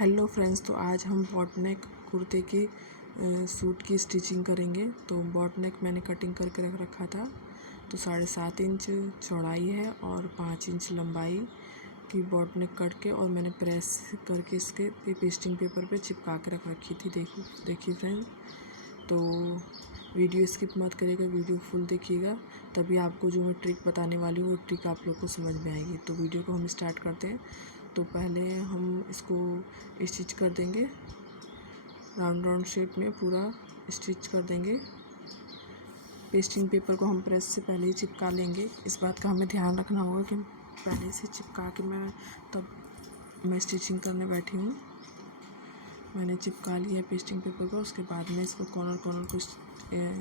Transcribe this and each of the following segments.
Hello friends, तो आज हम बॉट नेक कुर्ते के सूट की स्टिचिंग करेंगे। तो बॉट नेक मैंने कटिंग करके रख रखा था। तो 7.5 इंच चौड़ाई है और 5 इंच लंबाई की बॉट नेक कट के और मैंने प्रेस करके इसके पेस्टिंग पेपर पे चिपका के रख रखी थी। देखिए फ्रेंड, तो वीडियो स्किप मत करिएगा, वीडियो फुल देखिएगा, तभी आपको जो मैं ट्रिक बताने वाली हूँ वो ट्रिक आप लोग को समझ में आएगी। तो वीडियो को हम स्टार्ट करते हैं। तो पहले हम इसको स्टिच कर देंगे, राउंड शेप में पूरा स्टिच कर देंगे। पेस्टिंग पेपर को हम प्रेस से पहले ही चिपका लेंगे। इस बात का हमें ध्यान रखना होगा कि पहले से चिपका के मैं स्टिचिंग करने बैठी हूँ। मैंने चिपका लिया है पेस्टिंग पेपर को। उसके बाद में इसको कॉर्नर को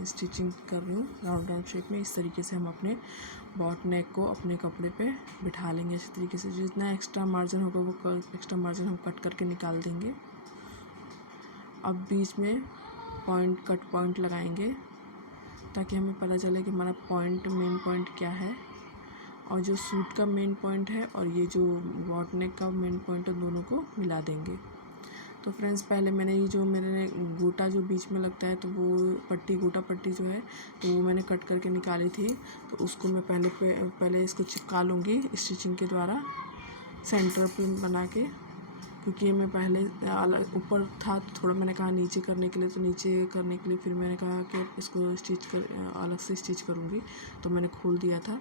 स्टिचिंग कर रही हूँ राउंड शेप में। इस तरीके से हम अपने बॉट नेक को अपने कपड़े पे बिठा लेंगे इसी तरीके से। जितना एक्स्ट्रा मार्जिन होगा वो एक्स्ट्रा मार्जिन हम कट करके निकाल देंगे। अब बीच में कट पॉइंट लगाएंगे ताकि हमें पता चले कि हमारा मेन पॉइंट क्या है। और जो सूट का मेन पॉइंट है और ये जो बॉट नेक का मेन पॉइंट है, दोनों को मिला देंगे। तो फ्रेंड्स, पहले मैंने ये जो मेरे गोटा जो बीच में लगता है, तो वो गोटा पट्टी जो है, तो वो मैंने कट करके निकाली थी। तो उसको मैं पहले इसको चिपका लूँगी स्टिचिंग के द्वारा सेंटर पे बना के, क्योंकि मैं पहले ऊपर था तो थोड़ा मैंने कहा नीचे करने के लिए, तो नीचे करने के लिए फिर मैंने कहा कि इसको अलग से स्टिच करूँगी। तो मैंने खोल दिया था।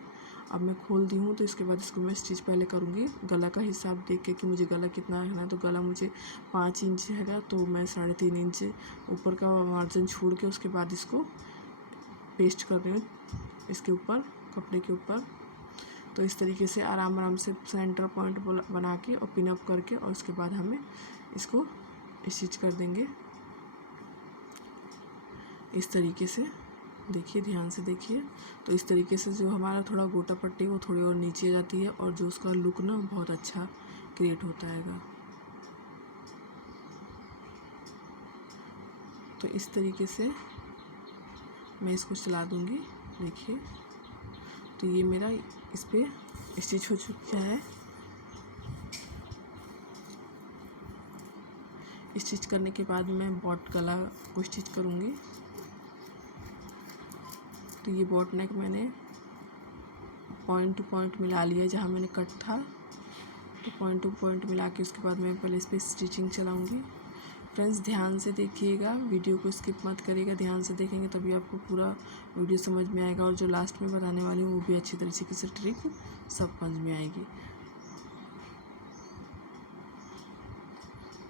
अब मैं खोल दी हूँ, तो इसके बाद इसको मैं स्टिच पहले करूँगी गला का हिसाब देख के कि मुझे गला कितना रखना है। तो गला मुझे 5 इंच हैगा, तो मैं 3.5 इंच ऊपर का मार्जिन छोड़ के उसके बाद इसको पेस्ट कर रही हूँ इसके ऊपर, कपड़े के ऊपर। तो इस तरीके से आराम से सेंटर पॉइंट बना के और पिन अप करके और उसके बाद हमें इसको स्टिच कर देंगे इस तरीके से। देखिए, ध्यान से देखिए। तो इस तरीके से जो हमारा थोड़ा गोटा पट्टी वो थोड़ी और नीचे जाती है और जो उसका लुक ना बहुत अच्छा क्रिएट होता है। तो इस तरीके से मैं इसको चला दूँगी। देखिए, तो ये मेरा इस पर स्टिच हो चुका है। स्टिच करने के बाद मैं बॉट गला को स्टिच करूँगी। तो ये बॉट नेक मैंने पॉइंट टू पॉइंट मिला लिया जहाँ मैंने कट था। तो पॉइंट टू पॉइंट मिला के उसके बाद मैं पहले इस पर स्टिचिंग चलाऊँगी। फ्रेंड्स, ध्यान से देखिएगा, वीडियो को स्किप मत करिएगा। ध्यान से देखेंगे तभी आपको पूरा वीडियो समझ में आएगा और जो लास्ट में बताने वाली हूँ वो भी अच्छी तरीके से ट्रिक सब समझ में आएगी।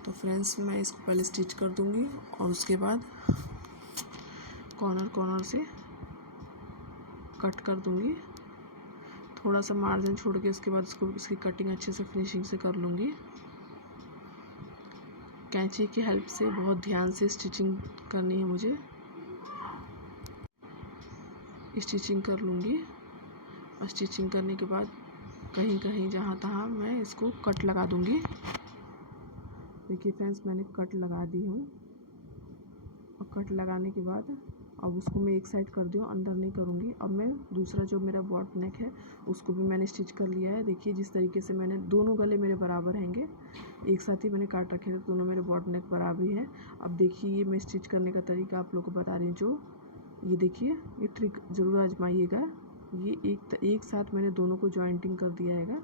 तो फ्रेंड्स, मैं इसको पहले स्टिच कर दूँगी और उसके बाद कॉर्नर से कट कर दूँगी, थोड़ा सा मार्जिन छोड़ के। उसके बाद इसकी कटिंग अच्छे से फिनिशिंग से कर लूँगी। कैंची की हेल्प से बहुत ध्यान से स्टिचिंग करनी है मुझे। स्टिचिंग कर लूँगी और स्टिचिंग करने के बाद कहीं जहाँ तहाँ मैं इसको कट लगा दूँगी। देखिए फ्रेंड्स, मैंने कट लगा दी हूँ और कट लगाने के बाद अब उसको मैं एक साइड कर दी हूँ, अंदर नहीं करूँगी। अब मैं दूसरा जो मेरा बॉट नेक है उसको भी मैंने स्टिच कर लिया है। देखिए, जिस तरीके से मैंने दोनों गले मेरे बराबर हैंगे, एक साथ ही मैंने काट रखे थे, दोनों मेरे बॉट नेक बराबर ही है। अब देखिए, ये मैं स्टिच करने का तरीका आप लोग को बता रही हूँ। जो ये देखिए, ये ट्रिक ज़रूर आजमाइएगा। ये एक साथ मैंने दोनों को जॉइंटिंग कर दिया है।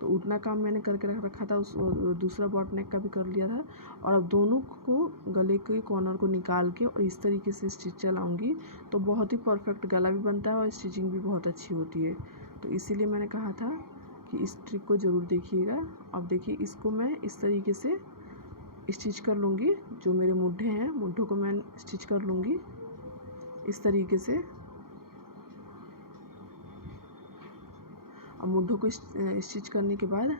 तो उतना काम मैंने करके रख रखा था, उस दूसरा बॉट नेक का भी कर लिया था। और अब दोनों को गले के कॉर्नर को निकाल के और इस तरीके से स्टिच चलाऊँगी तो बहुत ही परफेक्ट गला भी बनता है और स्टिचिंग भी बहुत अच्छी होती है। तो इसीलिए मैंने कहा था कि इस ट्रिक को ज़रूर देखिएगा। अब देखिए, इसको मैं इस तरीके से स्टिच कर लूँगी। जो मेरे मुड्ढे हैं, मुड्ढों को मैं स्टिच कर लूँगी इस तरीके से। अब मुड्ढों को स्टिच करने के बाद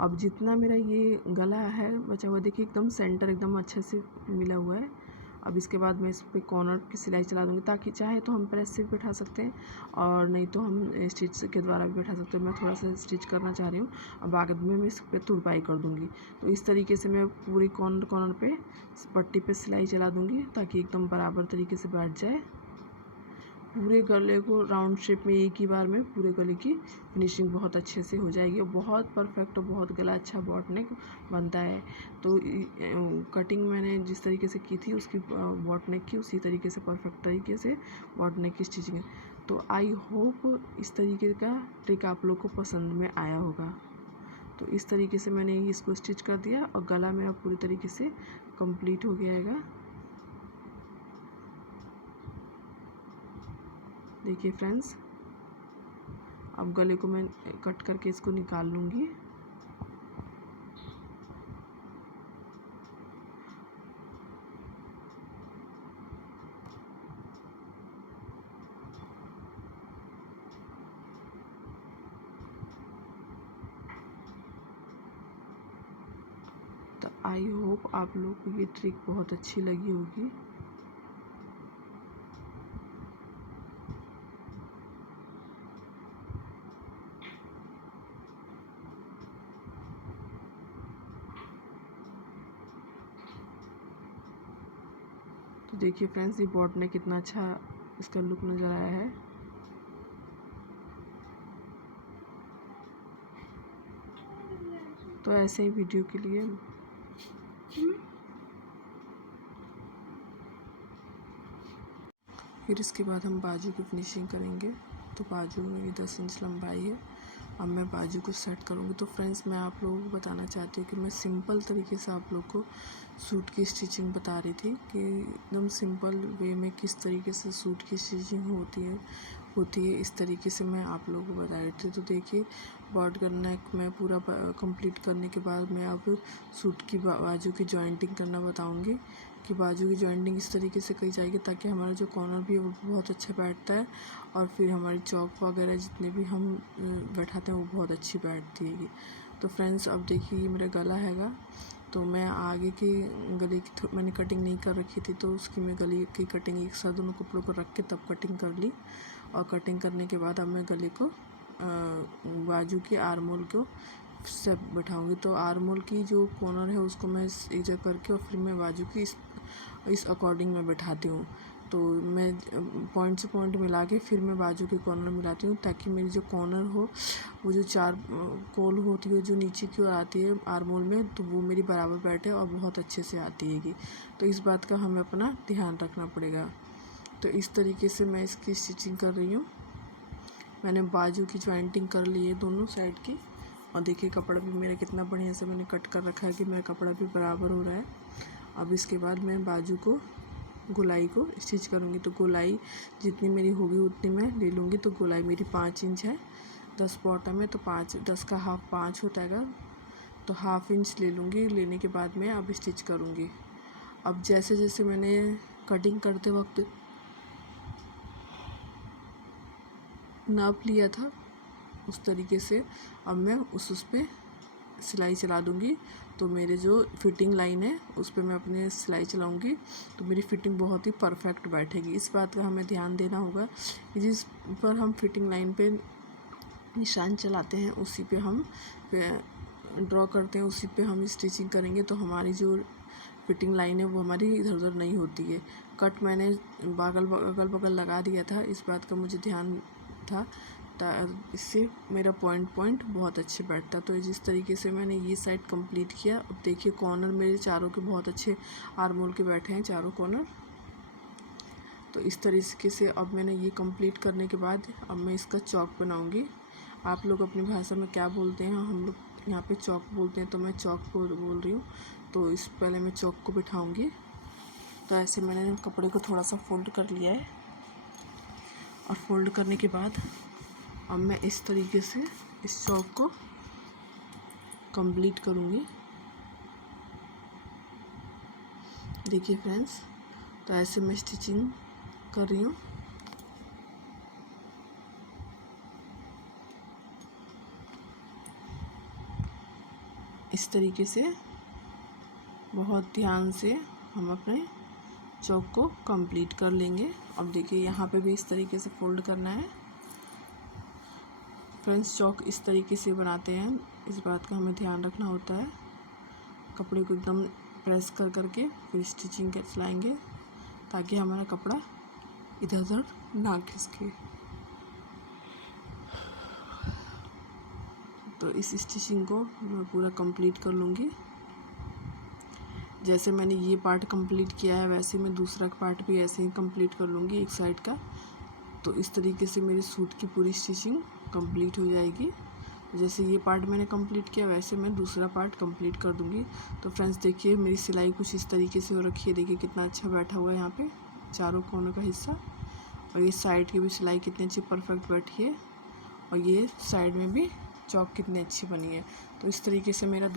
अब जितना मेरा ये गला है बचा हुआ, देखिए एकदम सेंटर एकदम अच्छे से मिला हुआ है। अब इसके बाद मैं इस पर कॉर्नर की सिलाई चला दूँगी, ताकि चाहे तो हम प्रेस से भी बैठा सकते हैं और नहीं तो हम स्टिच के द्वारा भी बैठा सकते हैं। मैं थोड़ा सा स्टिच करना चाह रही हूँ। अब बाद में मैं इस पर तुरपाई कर दूँगी। तो इस तरीके से मैं पूरी कॉर्नर पे पट्टी पे सिलाई चला दूँगी ताकि एकदम बराबर तरीके से बैठ जाए। पूरे गले को राउंड शेप में एक ही बार में पूरे गले की फिनिशिंग बहुत अच्छे से हो जाएगी और बहुत परफेक्ट और बहुत गला अच्छा बॉट नेक बनता है। तो कटिंग मैंने जिस तरीके से की थी उसकी बॉट नेक की, उसी तरीके से परफेक्ट तरीके से बॉट नेक की स्टिचिंग। तो आई होप इस तरीके का ट्रिक आप लोग को पसंद में आया होगा। तो इस तरीके से मैंने इसको स्टिच कर दिया और गला मेरा पूरी तरीके से कंप्लीट हो गया है। देखिए फ्रेंड्स, अब गले को मैं कट करके इसको निकाल लूँगी। तो आई होप आप लोग को ये ट्रिक बहुत अच्छी लगी होगी। तो देखिए फ्रेंड्स, ये बॉट नेक कितना अच्छा इसका लुक नज़र आया है। तो ऐसे ही वीडियो के लिए फिर इसके बाद हम बाजू की फिनिशिंग करेंगे। तो बाजू मेरी 10 इंच लंबाई है। अब मैं बाजू को सेट करूँगी। तो फ्रेंड्स, मैं आप लोगों को बताना चाहती हूँ कि मैं सिंपल तरीके से आप लोग को सूट की स्टिचिंग बता रही थी कि एकदम सिंपल वे में किस तरीके से सूट की स्टिचिंग होती है इस तरीके से मैं आप लोगों को बता रही थी। तो देखिए, बॉट नेक मैं पूरा कंप्लीट करने के बाद मैं अब सूट की बाजू की जॉइंटिंग करना बताऊँगी कि बाजू की जॉइंटिंग इस तरीके से की जाएगी ताकि हमारा जो कॉर्नर भी है वो बहुत अच्छा बैठता है और फिर हमारी चौक वगैरह जितने भी हम बैठाते हैं वो बहुत अच्छी बैठती है। तो फ्रेंड्स, अब देखिए ये मेरा गला हैगा। तो मैं आगे के गले की मैंने कटिंग नहीं कर रखी थी, तो उसकी मैं गले की कटिंग एक साथ दोनों कपड़ों को रख के तब कटिंग कर ली। और कटिंग करने के बाद अब मैं गले को बाजू की आर्मोल को सब बैठाऊंगी। तो आर्मोल की जो कॉर्नर है उसको मैं एक जगह करके और फिर मैं बाजू की इस अकॉर्डिंग मैं बैठाती हूँ। तो मैं पॉइंट से पॉइंट मिला के फिर मैं बाजू के कॉर्नर मिलाती हूँ ताकि मेरी जो कॉर्नर हो वो जो 4 कोल होती है जो नीचे की ओर आती है आर्मोल में, तो वो मेरी बराबर बैठे और बहुत अच्छे से आती हैगी। तो इस बात का हमें अपना ध्यान रखना पड़ेगा। तो इस तरीके से मैं इसकी स्टिचिंग कर रही हूँ। मैंने बाजू की जॉइंटिंग कर ली है दोनों साइड की। और देखिए कपड़ा भी मेरा कितना बढ़िया से मैंने कट कर रखा है कि मेरा कपड़ा भी बराबर हो रहा है। अब इसके बाद मैं बाजू को गोलाई को स्टिच करूँगी। तो गोलाई जितनी मेरी होगी उतनी मैं ले लूँगी। तो गोलाई मेरी 5 इंच है, 10 बॉटम है तो 10 का हाफ 5 होता है। तो हाफ इंच ले लूँगी। लेने के बाद मैं अब स्टिच करूँगी। अब जैसे जैसे मैंने कटिंग करते वक्त नाप लिया था उस तरीके से अब मैं उस पर सिलाई चला दूँगी। तो मेरे जो फिटिंग लाइन है उस पर मैं अपनी सिलाई चलाऊँगी तो मेरी फिटिंग बहुत ही परफेक्ट बैठेगी। इस बात का हमें ध्यान देना होगा कि जिस पर हम फिटिंग लाइन पे निशान चलाते हैं उसी पे हम ड्रॉ करते हैं, उसी पे हम स्टिचिंग करेंगे तो हमारी जो फिटिंग लाइन है वो हमारी इधर उधर नहीं होती है। कट मैंने अगल बगल लगा दिया था, इस बात का मुझे ध्यान था। इससे मेरा पॉइंट बहुत अच्छे बैठता। तो जिस तरीके से मैंने ये साइड कंप्लीट किया, अब देखिए कॉर्नर मेरे चारों के बहुत अच्छे आर्मोल के बैठे हैं चारों कॉर्नर। तो इस तरीके से अब मैंने ये कंप्लीट करने के बाद अब मैं इसका चौक बनाऊंगी। आप लोग अपनी भाषा में क्या बोलते हैं, हम लोग यहाँ पे चौक बोलते हैं, तो मैं चौक बोल रही हूँ। तो इस पहले मैं चौक को बिठाऊंगी। तो ऐसे मैंने कपड़े को थोड़ा सा फोल्ड कर लिया है और फोल्ड करने के बाद अब मैं इस तरीके से इस चौक को कंप्लीट करूँगी। देखिए फ्रेंड्स, तो ऐसे मैं स्टिचिंग कर रही हूँ। इस तरीके से बहुत ध्यान से हम अपने चौक को कंप्लीट कर लेंगे। अब देखिए यहाँ पे भी इस तरीके से फोल्ड करना है। फ्रेंड्स, चौक इस तरीके से बनाते हैं, इस बात का हमें ध्यान रखना होता है। कपड़े को एकदम प्रेस कर करके फिर स्टिचिंग चलाएंगे ताकि हमारा कपड़ा इधर उधर ना खिसके। तो इस स्टिचिंग को मैं पूरा कंप्लीट कर लूँगी। जैसे मैंने ये पार्ट कंप्लीट किया है वैसे मैं दूसरा पार्ट भी ऐसे ही कंप्लीट कर लूँगी एक साइड का। तो इस तरीके से मेरे सूट की पूरी स्टिचिंग कंप्लीट हो जाएगी। जैसे ये पार्ट मैंने कंप्लीट किया वैसे मैं दूसरा पार्ट कंप्लीट कर दूँगी। तो फ्रेंड्स देखिए मेरी सिलाई कुछ इस तरीके से हो रखी है। देखिए कितना अच्छा बैठा हुआ है यहाँ पे चारों कोनों का हिस्सा, और ये साइड की भी सिलाई कितनी अच्छी परफेक्ट बैठी है, और ये साइड में भी चौक कितनी अच्छी बनी है। तो इस तरीके से मेरा